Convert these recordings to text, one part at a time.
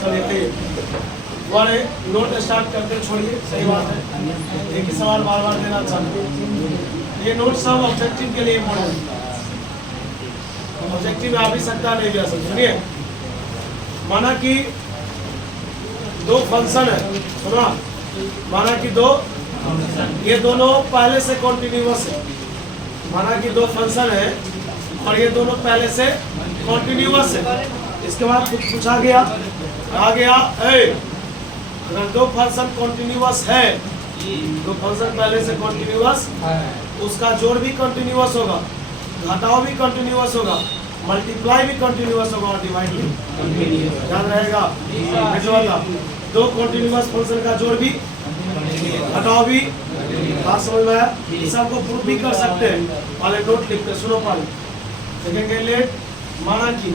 चलिए वाले note start करते छोड़िए, सही बात है। एक ही सवाल बार बार देना चाहते हैं। ये नोट सब ऑब्जेक्टिव के लिए इम्पोर्टेंट है। ऑब्जेक्टिव आ भी सकता नहीं भी आ सकता। सुनिए, माना कि दो फंक्शन है, सुना, माना कि दो, ये दोनों पहले से कॉन्टिन्यूअस है। माना कि दो फंक्शन है और ये दोनों पहले से कॉन्टिन्यूअस है। इसके बाद कुछ पूछा गया, आ गया अगर दो फंक्शन कॉन्टिन्यूअस है, दो फंक्शन पहले से कॉन्टिन्यूअस, उसका जोड़ भी कॉन्टिन्यूअस होगा, घटाव भी कॉन्टिन्यूअस होगा, मल्टीप्लाई भी कॉन्टिन्यूअस होगा और डिवाइड भी कॉन्टिन्यूअस। याद रहेगा? दो कॉन्टिन्यूअस फंक्शन का जोड़ भी, घटाव भी, बात समझ में आया? इस सबको प्रूफ भी कर सकते हैं। पहले नोट लिखते, सुनो पहले देखेंगे। लेट, माना कि,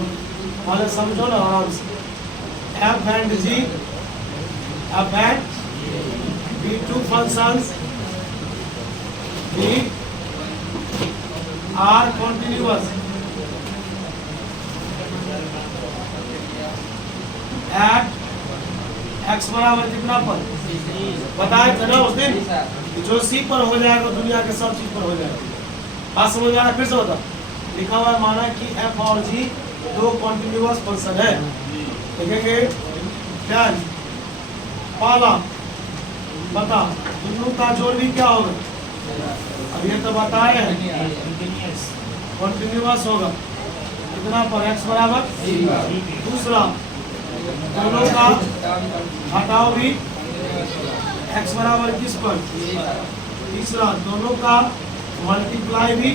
पहले समझो ना आराम से। f and g, f and b two functions b are continuous at x बराबर कितना पर बताए थे ना उस दिन, जो सी पर हो जाएगा दुनिया के सब चीज पर हो जाएगा। बात समझ में आ रहा है? फिर से बता, लिखा हुआ है माना कि f और g दो कॉन्टिन्यूअस फंक्शन है। देखेंगे क्या पहला बता, दोनों का जोड़ भी क्या होगा? अब ये तो बताए कॉन्टिन्यूअस होगा कितना पर, x बराबर। दूसरा, दोनों का घटाव भी x बराबर किस पर। तीसरा, दोनों का मल्टीप्लाई भी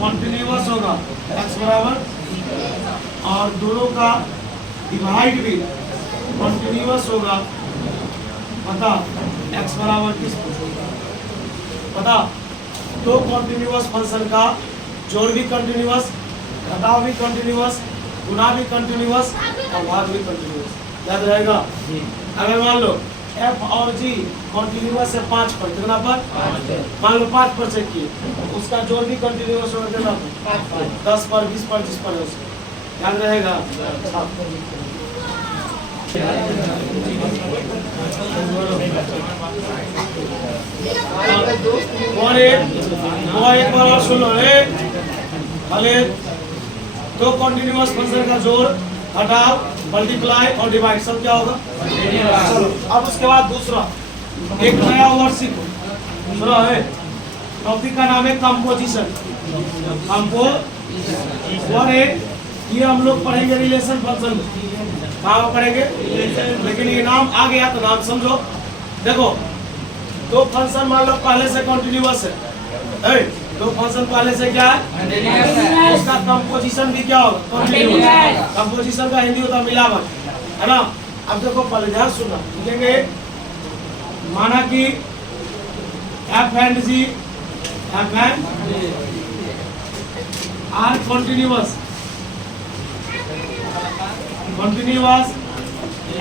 कॉन्टिन्यूअस होगा x बराबर, और दोनों का डिवाइड भी कॉन्टिन्यूअस होगा। बता x बराबर किस पर, बता। दो कॉन्टिन्यूअस फंक्शन का जोड़ भी कॉन्टिन्यूअस, घटाव भी कॉन्टिन्यूअस, गुणा भी कॉन्टिन्यूअस और भाग भी कॉन्टिन्यूअस। याद रहेगा? अगर मान लो f और g कॉन्टिन्यूअस है 5 पर, कितना पर? मान लो 5 पर चेक किए, उसका जोड़ भी कॉन्टिन्यूअस होगा कितना पर? 10 पर, 20 पर, 30 पर है उसका। याद रहेगा? और एक बार और सुन लो रे, भले दो कॉन्टिन्यूअस फंक्शन का जोड़, घटाव, मल्टीप्लाई और डिवाइड सब क्या होगा? चलो अब उसके बाद दूसरा एक नया वर्ड सीखो। सुनो है, टॉपिक का नाम है कंपोजिशन। कंपोजिशन ये हम लोग पढ़ेंगे रिलेशन फंक्शन, कहाँ पढ़ेंगे? लेकिन ये नाम आ गया तो नाम समझो। देखो, दो फंक्शन मान लो पहले से कॉन्टिन्यूअस है, दो फंक्शन पहले से क्या है? उसका कंपोजिशन भी क्या होगा? कॉन्टिन्यूअस। कंपोजिशन का हिंदी होता है मिलावट, है ना? अब देखो पहले ध्यान सुनना, लिखेंगे माना कि f and g are continuous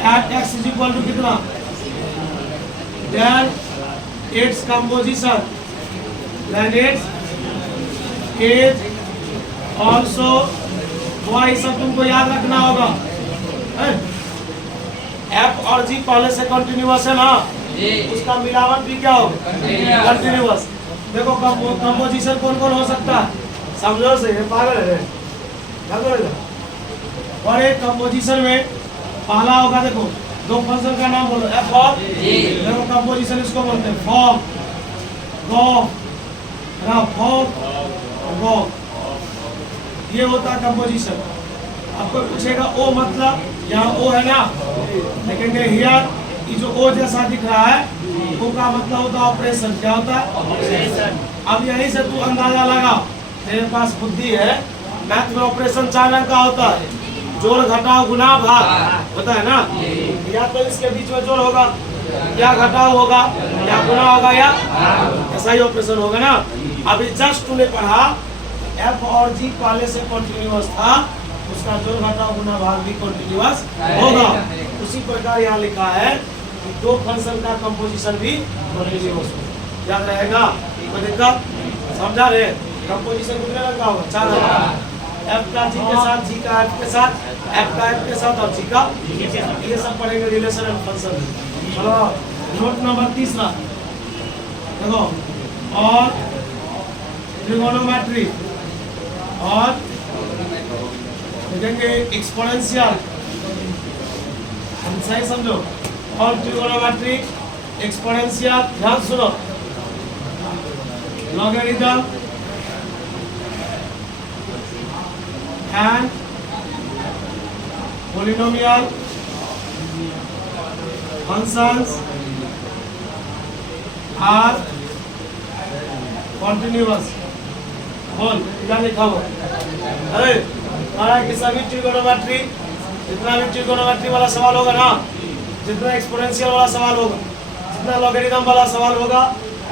at x is equal to कितना? then its composition is also, वही सब तुमको याद रखना होगा। f और g पहले से कंटिन्यूअस है ना, उसका मिलावट भी क्या होगा? कंटिन्यूअस। देखो कंपोजिशन कौन कौन हो सकता है, समझो से, पागल है। और एक कंपोजिशन में पहला होगा, देखो दो फंक्शन का नाम बोलो, f और देखो कंपोजिशन इसको बोलते हैं फॉर्म, ये होता है कंपोजिशन। आपको पूछेगा ओ मतलब, यहाँ ओ है ना, देखेंगे हियर ये जो ओ जैसा दिख रहा है, ओ का मतलब होता है ऑपरेशन। क्या होता है? ऑपरेशन। अब यहीं से तू अंदाजा लगा, तेरे पास बुद्धि है, मैथ में ऑपरेशन 4 रंग का होता है, जोड़, घटाव, गुणा, भाग होता है ना। या तो इसके बीच में जोड़ होगा, या घटाव होगा, या गुणा होगा, या ऐसा ही ऑपरेशन होगा ना। अभी जस्ट तूने पढ़ा f और g पहले से कॉन्टिन्यूअस था, उसका जोड़, घटाव, गुणा, भाग भी कॉन्टिन्यूअस होगा। उसी प्रकार यहाँ लिखा है कि दो फंक्शन का कंपोजिशन भी कॉन्टिन्यूअस होगा। याद रहेगा? कोई दिक्कत? समझा रहे? कंपोजिशन कितने रंग का होगा? 4 रंग। एफ का जी के साथ, जी का एफ के साथ, एफ का एफ के साथ और जी का, ये सब पढ़ेंगे रिलेशन एंड फंक्शन। चलो नोट नंबर 3 देखो, और ट्रिगोनोमेट्री और देखेंगे एक्सपोनेंशियल, हम सही समझो, और ट्रिगोनोमेट्री, एक्सपोनेंशियल, ध्यान सुनो, logarithm and polynomial functions are continuous। बोल क्या लिखा हुआ? अरे कि सभी ट्रिगोनोमेट्री, जितना भी ट्रिगोनोमेट्री वाला सवाल होगा ना, जितना एक्सपोनेंशियल वाला सवाल होगा, जितना लॉगरिथम वाला सवाल होगा,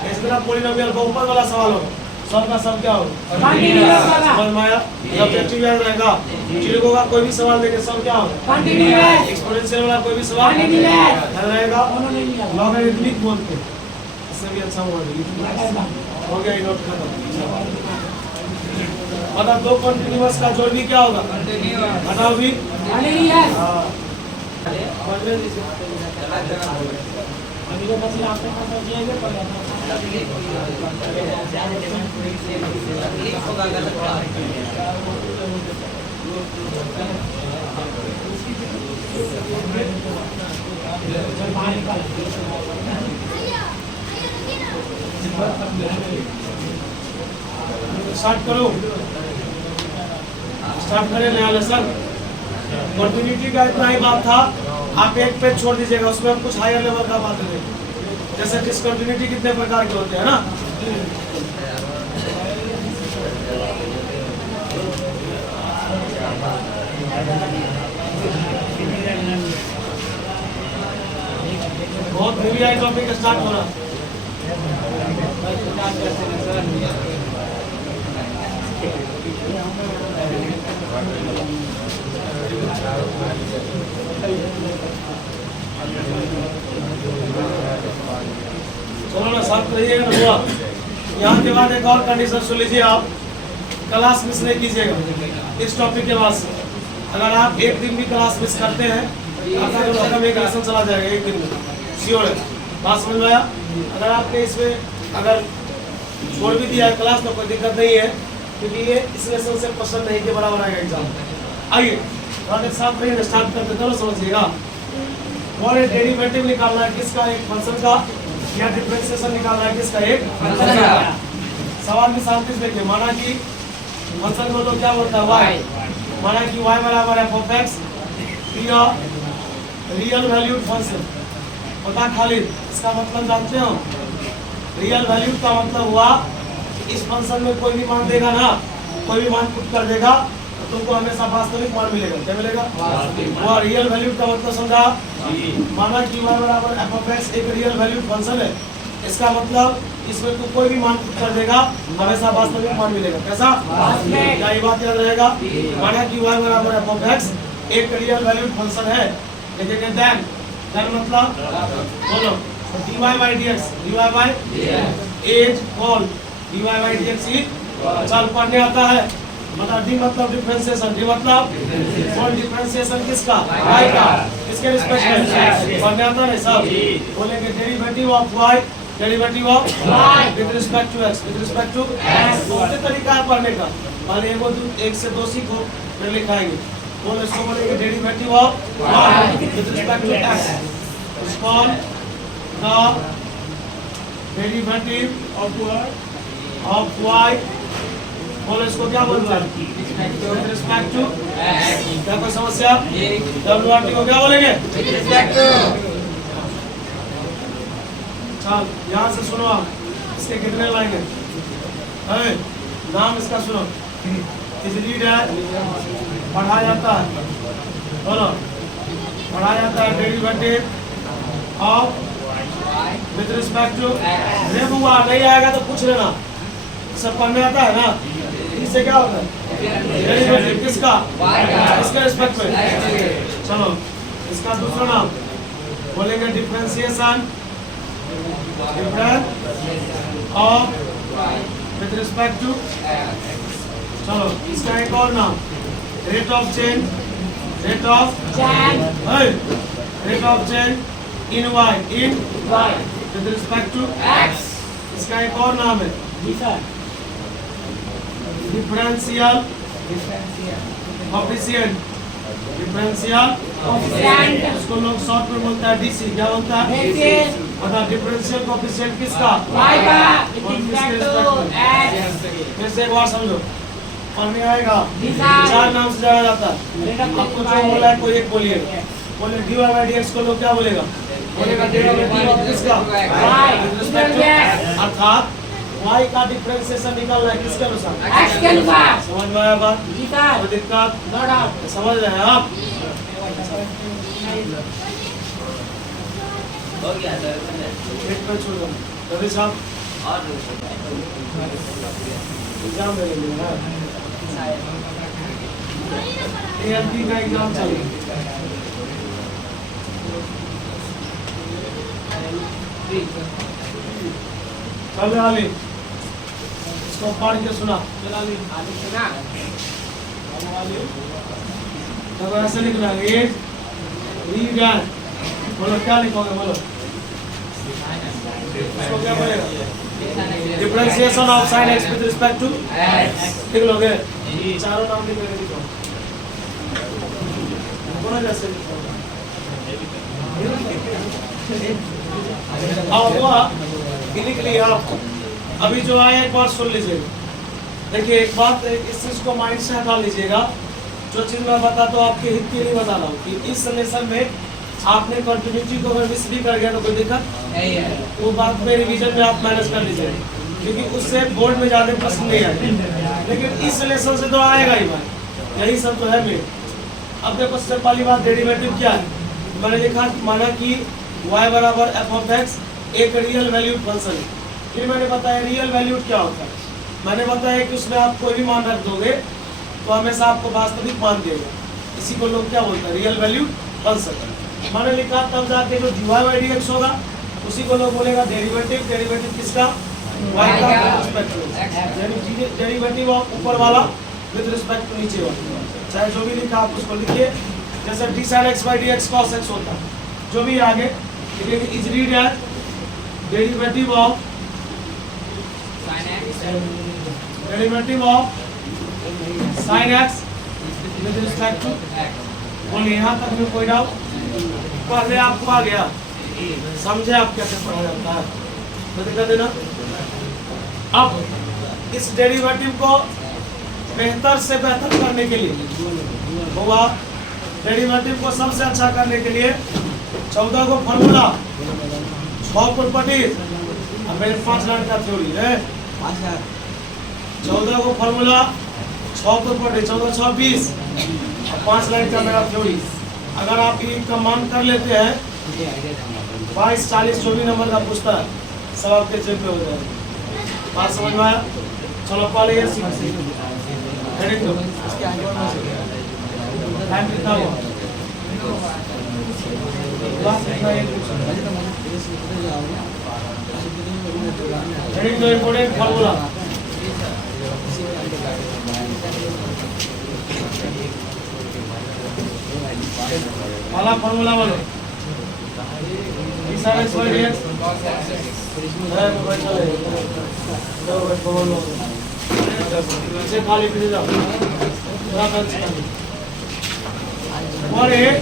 जितना पोलिनोमियल बहुपद वाला सवाल होगा, सब का सब क्या होगा? समझ में आया? ऑब्जेक्टिव याद रहेगा। ट्रिगो का कोई भी सवाल देके सब क्या होगा? एक्सपोनेंशियल वाला कोई भी सवाल याद रहेगा। लॉगरिथमिक बोलते हैं, इससे भी अच्छा हो गया, नोट खत्म। मतलब दो कंटीन्यूअस का जोड़ भी क्या होगा? बताओ भी। स्टार्ट करो, स्टार्ट करें नया लेसन। कंटिन्यूटी का इतना ही बात था, आप एक पेज छोड़ दीजिएगा, उसमें हम कुछ हायर लेवल का बात करेंगे, जैसे डिसकंटिन्यूटी कितने प्रकार के होते हैं ना। बहुत हेवी आई टॉपिक स्टार्ट हो रहा। चलो ना, साथ रहिएगा ना हुआ। यहाँ के बाद एक और कंडीशन सुन लीजिए, आप क्लास मिस नहीं कीजिएगा इस टॉपिक के बाद से। अगर आप एक दिन भी क्लास मिस करते हैं, आपका एक लेसन चला जाएगा एक दिन में, श्योर है। बात समझ में आया? अगर आपने इसमें अगर छोड़ भी दिया है क्लास तो कोई दिक्कत नहीं है, क्योंकि ये इस लेसन से क्वेश्चन नहीं के बराबर आएगा एग्जाम। आइए एक साथ में स्टार्ट करते, चलो समझिएगा। और एक डेरिवेटिव निकालना है किसका? एक फंक्शन का, या डिफरेंशिएशन निकालना है किसका? एक फंक्शन का। सवाल भी शांति से देखिए, माना कि फंक्शन को तो क्या बोलता है? वाई। माना कि y बराबर f of x, real valued function. पता खाली इसका मतलब जानते हो? रियल वैल्यूड का मतलब हुआ इस फंक्शन में कोई भी मान देगा ना, कोई भी मान पुट कर देगा तो तुमको हमेशा वास्तविक मान मिलेगा। क्या मिलेगा? वो रियल वैल्यूड का मतलब समझा? माना कि y बराबर f ऑफ x एक रियल वैल्यूड फंक्शन है, इसका मतलब इसमें तू कोई भी मान पुट कर देगा, हमेशा वास्तविक मान मिलेगा। कैसा? क्या ये बात याद रहेगा? माना कि y बराबर f ऑफ x एक रियल वैल्यूड फंक्शन है, लिखेंगे देन मतलब बोलो dy by dx, dy by as call dy by dx ही चल पढ़ने आता है। मतलब डी मतलब डिफरेंशिएशन, डी मतलब कौन? डिफरेंशिएशन किसका? y का। किसके रिस्पेक्ट में? पढ़ने आता है सब। बोलेंगे derivative of y, derivative of y with respect to x, with respect to x। दूसरे तरीका है पढ़ने का, पहले एक से दो सीखो फिर लिखाएंगे। बोल इसको बोलेंगे derivative of y with respect to x, it's called the derivative of y। बोलो इसको क्या बोलते हैं? With respect to x। क्या कोई समस्या? WRT को क्या बोलेंगे? With respect to. चल यहाँ से सुनो, आप इसके कितने लाइन है? नाम इसका सुनो, इजली पढ़ा जाता है, बोलो पढ़ा जाता है derivative of with respect to. रे बुआ नहीं आएगा तो पूछ लेना, सब पढ़ने आता है ना। इससे क्या होता है? डेरिवेटिव किसका? इसके रिस्पेक्ट में। चलो इसका दूसरा नाम बोलेंगे differentiation, difference of with respect to चलो इसका एक और नाम, rate of change, rate of change in y, in with respect to x. इसका एक और नाम है डिफरेंशियल कोएफिशिएंट, डिफरेंशियल कोएफिशिएंट, इसको लोग शॉर्ट में बोलता है डीसी। क्या बोलता है? बता डिफरेंशियल कोएफिशिएंट किसका? y का। फिर से एक बार समझो, पढ़ने आएगा, चार नाम से जाना जाता है। आपको जो बोला है कोई एक बोलिए, बोले dy by dx को लोग क्या बोलेगा? बोलेगा डेरिवेटिव ऑफ किसका? अर्थात y का डिफरेंशिएशन निकालना है किसके अनुसार? x के अनुसार। समझ में आया बात? कोई दिक्कत? समझ रहे हैं आप? हो गया सर। एक मिनट छोड़ दो रवि साहब, और एग्जाम दे लेंगे ना, एएलपी का एग्जाम चल रहा है। चल आली, इसको पढ़ के सुना। तब ऐसे लिखना है, एज रीड एंड, बोलो क्या लिखोगे? बोलो इसको क्या बोलेगा? Differentiation of sin x with respect to लिख लोगे? चारों नाम लिख के लिखो, बोलो जैसे लिखो। लिख लिया आपको। अभी जो आया एक बार सुन लीजिएगा। देखिए एक बात, इस चीज को माइंड से हटा लीजिएगा। जो चीज मैं बता तो आपके हित के लिए बता रहा हूँ कि इस लेसन में आपने कंटिन्यूटी को अगर मिस भी कर गया तो कोई दिक्कत नहीं है, वो बात में रिवीजन में आप मैनेज कर लीजिए, क्योंकि उससे बोर्ड में ज्यादा प्रश्न नहीं आएगा। लेकिन इस लेसन से तो आएगा ही भाई, यही सब तो है मेरे। अब देखो सबसे पहली बात, डेरिवेटिव क्या है? मैंने लिखा माना कि y बराबर f ऑफ x एक रियल वैल्यूड फंक्शन है। फिर मैंने बताया रियल वैल्यूड क्या होता है। मैंने बताया कि उसमें आप कोई भी मान रख दोगे तो हमेशा आपको वास्तविक मान देगा। इसी को लोग क्या बोलते हैं? Real valued function. मैंने लिखा तब जाके जो dy by dx होगा उसी को लोग बोलेगा डेरिवेटिव। डेरिवेटिव किसका? y का विद रिस्पेक्ट टू, यानी डेरिवेटिव ऑफ ऊपर वाला विद रिस्पेक्ट टू नीचे वाला। चाहे जो भी लिखा आप उसको लिखिए, जैसे d sin x by dx cos x होता है, जो भी आगे लिखेंगे is read as derivative of sin x with respect to. बोलिए यहाँ तक में कोई डाउट? पहले आपको आ गया, समझे आप कैसे पढ़ा जाता है? दिक्कत है ना? अब इस डेरिवेटिव को बेहतर से बेहतर करने के लिए होगा, डेरिवेटिव को सबसे अच्छा करने के लिए 14 को फॉर्मूला, 6 प्रॉपर्टीज, अब मेरे 5 लाइन का थ्योरी है। 14 को फॉर्मूला, 6 प्रॉपर्टी, 14 6 20 और 5 लाइन का मेरा थ्योरी। अगर आप ये का मान कर लेते हैं 22 40 24 नंबर का पूछता है, सब आपके जेब में हो जाएगा। बात समझ में आया? चलो पहले ये सीखते हैं। टाइम कितना हुआ? हेडिंग तो इम्पोर्टेंट फॉर्मूला। वाला फॉर्मूला बोलो। sin x by dx खाली पीछे जाओ। और एक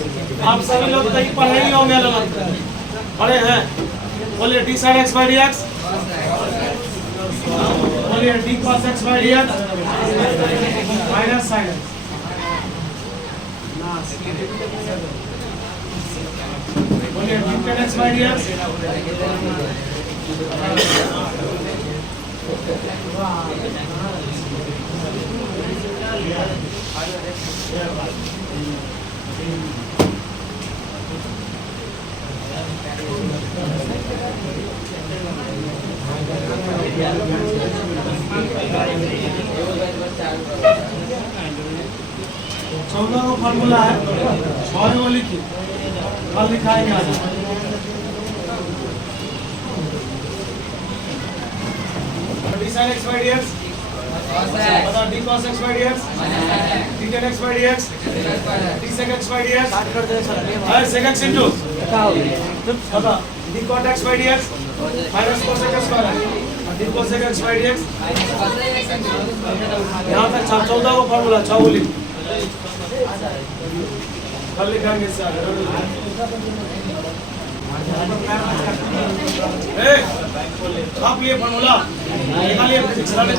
आप सभी लोग कहीं पढ़े ही होंगे, पढ़े हैं? बोलिए d sin x by dx, बोलिए d cos x by dx minus sin x। बोलिए d tan x by dx चौदह को फॉर्मूला है, 6 वो लिखिए, कल लिखाएंगे आज। d sin x by dx बता D cos x by dx, d tan x by dx, d sec x by dx, sec x into बता d cot x by dx minus cos x square d cos x by dx। यहाँ पे 14 को formula 6 बोली कल लिखेंगे sir. आप ये formula निकालिए, फिजिक्स वाले